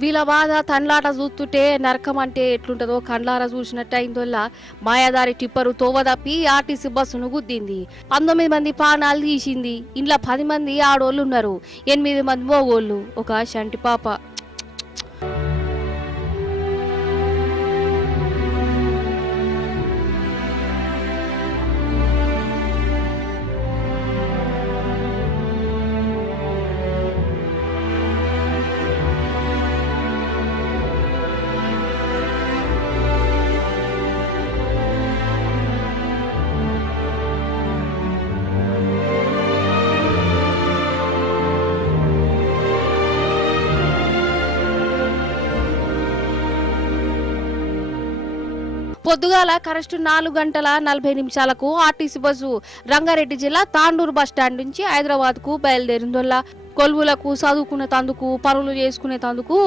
వీళ్ళ బాధ తన్లాట చూస్తుంటే నరకం అంటే ఎట్లుంటుందో కండ్లారా చూసినట్టు అయిందోళ్ళ మాయాదారి టిప్పరు తోవ తప్పి ఆర్టీసీ బస్సును గుద్దింది. 19 మంది ప్రాణాలు తీసింది. ఇంట్లో 10 మంది ఆడోళ్ళు ఉన్నారు, 8 మంది మోగోళ్ళు, ఒక చంటి పాప. పొద్దుగాల కరెక్ట్ 4:40 ఆర్టీసీ బస్సు రంగారెడ్డి జిల్లా తాండూరు బస్టాండ్ నుంచి హైదరాబాద్ కు బయలుదేరిందోళ్ళ. కొలువులకు చదువుకునే తందుకు పనులు చేసుకునే తందుకు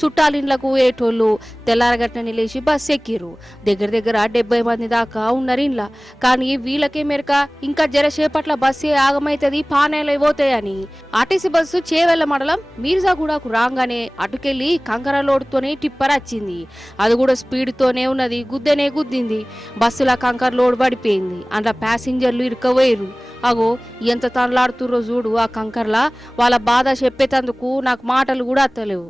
చుట్టాలిండ్లకు ఏటోళ్ళు తెల్లారగట్టని లేచి బస్సు ఎక్కిరు. దగ్గర 70 మంది దాకా ఉన్నారు ఇండ్ల. కానీ వీళ్ళకే మెరక ఇంకా జరసేపట్ల బస్సే ఆగమైతుంది, పానేలు పోతాయని. ఆర్టీసీ బస్సు చేవెళ్ల మండలం మీర్జాగూడకు రాగానే అటుకెళ్లి కంకర లోడుతోనే టిప్పర్ వచ్చింది. అది కూడా స్పీడ్ తోనే ఉన్నది, గుద్దనే గుద్దింది. బస్సుల కంకర లోడ్ పడిపోయింది. అందులో ప్యాసింజర్లు ఇరుకపోయారు. అగో ఎంత తనలాడుతుర్రో చూడు. ఆ కంకర్లా వాళ్ళ బాధ చెప్పేటందుకు నాకు మాటలు కూడా అత్తలేవు.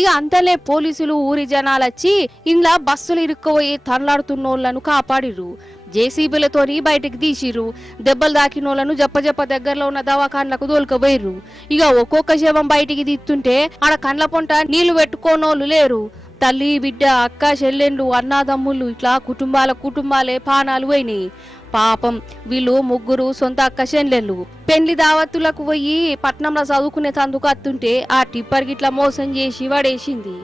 ఇక అంతలే పోలీసులు ఊరి జనాలొచ్చి ఇంట్లో బస్సులు ఇరుక్కుపోయి తనలాడుతున్నోళ్లను కాపాడిరు. జేసీబీలతోని బయటకు తీసిరు. దెబ్బలు దాకినోళ్లను జప్ప దగ్గరలో ఉన్న దవాఖాన్లకు దోలుకపోయిర్రు. ఇక ఒక్కొక్క శవం బయటికి తీస్తుంటే ఆడ కండ్ల పొంట నీళ్లు పెట్టుకోనోళ్ళు లేరు. తల్లి బిడ్డ అక్క చెల్లెండ్లు అన్నాదమ్ముళ్ళు ఇట్లా కుటుంబాలే పానాలు పోయినాయి. పాపం వీళ్ళు ముగ్గురు సొంత అక్క చెల్లెళ్ళు పెళ్లి దావత్తులకు పోయి పట్నంలో చదువుకునే తందుకు అత్తుంటే ఆ టిప్పర్ గిట్లా మోసం చేసి పడేసింది.